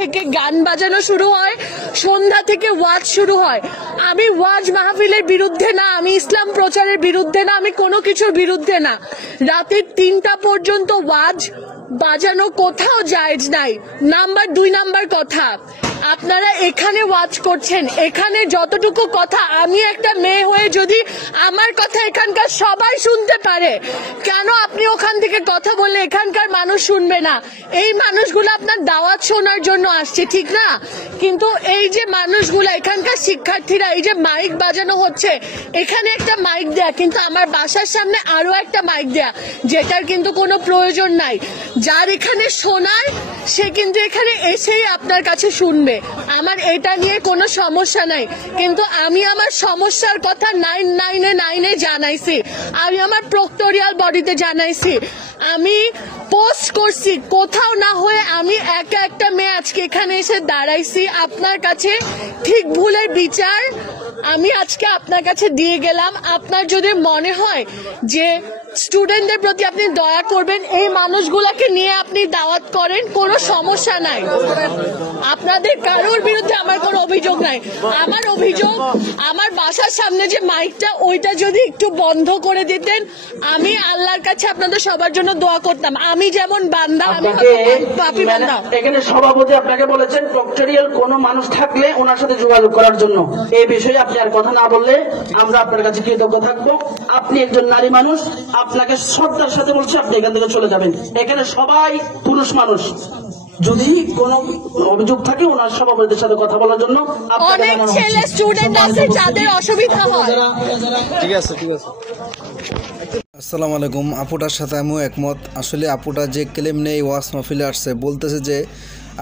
থেকে গান বাজানো শুরু হয়, সন্ধ্যা থেকে ওয়াজ শুরু হয়। আমি ওয়াজ মাহফিলের বিরুদ্ধে না, আমি ইসলাম প্রচারের বিরুদ্ধে না, আমি কোনো কিছুর বিরুদ্ধে না। রাতের 3টা পর্যন্ত ওয়াজ বাজানো কোথাও জায়েজ নাই। নাম্বার 2 নাম্বার কথা, আপনারা এখানে ওয়াজ করছেন, এখানে যতটুকু কথা, আমি একটা মেয়ে হয়ে যদি আমার কথা এখানকার সবাই শুনতে পারে, কেন আপনি ওখান থেকে কথা বললে এখানকার মানুষ শুনবে না? এই মানুষগুলো আপনার দাওয়াত শোনার জন্য আসছে, ঠিক না? কিন্তু এই যে মানুষগুলো, এখানকার শিক্ষার্থীরা, এই যে মাইক বাজানো হচ্ছে, এখানে একটা মাইক দেয়া, কিন্তু আমার বাসার সামনে আরো একটা মাইক দেয়া, যেটার কিন্তু কোনো প্রয়োজন নাই। যার এখানে শোনার, সে কিন্তু এখানে এসেই আপনার কাছে শুনবে। আমার এটা নিয়ে কোনো সমস্যা নাই, কিন্তু আমি আমার সমস্যার কথা 999 জানাইছি, আমি আমার প্রক্টোরিয়াল বডিতে জানাইছি, আমি পোস্ট করছি। কোথাও না হয়ে আমি একা একটা মেয়ে আজকে এখানে এসে দাঁড়াইছি, আপনার কাছে ঠিক ভুলের বিচার আমি আজকে আপনার কাছে দিয়ে গেলাম। আপনার যদি মনে হয় যে স্টুডেন্টদের প্রতি আপনি দয়া করবেন, এই মানুষগুলোকে নিয়ে আপনি দাওয়াত করেন, কোনো সমস্যা নাই। আপনাদের কারোর বিরুদ্ধে আমার কোনো অভিযোগ নাই। আমার অভিযোগ, আমার বাসার সামনে যে মাইকটা, ওইটা যদি একটু বন্ধ করে দিতেন, আমি আল্লাহর কাছে আপনাদের সবার জন্য দোয়া করতাম। আমি যেমন বান্দা, আমি পাপী বান্দা। এখানে সভাপতি আপনাকে বলেছেন প্রক্টোরিয়াল কোনো মানুষ থাকলে ওনার সাথে যোগাযোগ করার জন্য। এই বিষয়ে আপনি আর কথা না বললে আমরা আপনার কাছে কৃতজ্ঞ থাকবো। আপনি একজন নারী মানুষ, আপনাকে শ্রদ্ধার সাথে বলছি আপনি এখান থেকে চলে যাবেন। এখানে সবাই পুরুষ মানুষ, যদি কোনো অভিযোগ থাকে ওনার সভাপতির সাথে কথা বলার জন্য। অনেক ছেলে স্টুডেন্ট আছে যাদের অসুবিধা হয়। ঠিক আছে। আসসালামু আলাইকুম। আপুটার সাথে আমিও একমত। আসলে আপুটা যে ক্লেম নেই ওয়াজ মাহফিলে আসছে, বলতেছে যে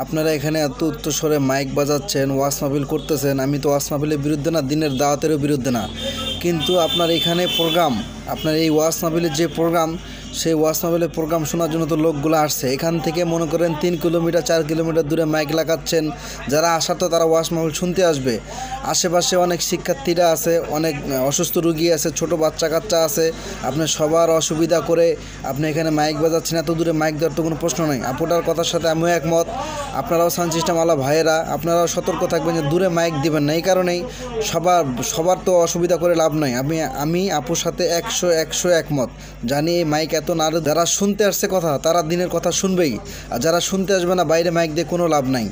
আপনারা এখানে এত উচ্চস্বরে মাইক বাজাচ্ছেন, ওয়াজ মাহফিল করতেছেন। আমি তো ওয়াজ মাহফিলের বিরুদ্ধে না, দিনের দাওয়াতেরও বিরুদ্ধে না, কিন্তু আপনার এখানে প্রোগ্রাম, আপনার এই ওয়াজ মাহফিলের যে প্রোগ্রাম, সেই ওয়াজ মাহফিলের প্রোগ্রাম শোনার জন্য তো লোকগুলো আসছে। এখান থেকে মনে করেন 3 কিলোমিটার 4 কিলোমিটার দূরে মাইক লাগাচ্ছেন। যারা আসার তো তারা ওয়াজ মাহফিল শুনতে আসবে। আশেপাশে অনেক শিক্ষার্থীরা আছে, অনেক অসুস্থ রুগী আছে, ছোট বাচ্চা কাচ্চা আছে। আপনি সবার অসুবিধা করে আপনি এখানে মাইক বাজাচ্ছেন, এত দূরে মাইক দেওয়ার তো কোনো প্রশ্ন নেই। আপুটার কথার সাথে আমিও একমত। আপনারাও সাউন্ড সিস্টেম আলা ভাইয়েরা, আপনারাও সতর্ক থাকবেন যে দূরে মাইক দিবেন না। এই কারণেই সবার তো অসুবিধা করে লাভ নাই। আমি আপুর সাথে 100 একমত। জানি এই মাইক এত না, যারা শুনতে আসছে কথা তারা দিনের কথা শুনবেই, আর যারা শুনতে আসবে না বাইরে মাইক দিয়ে কোনো লাভ নাই।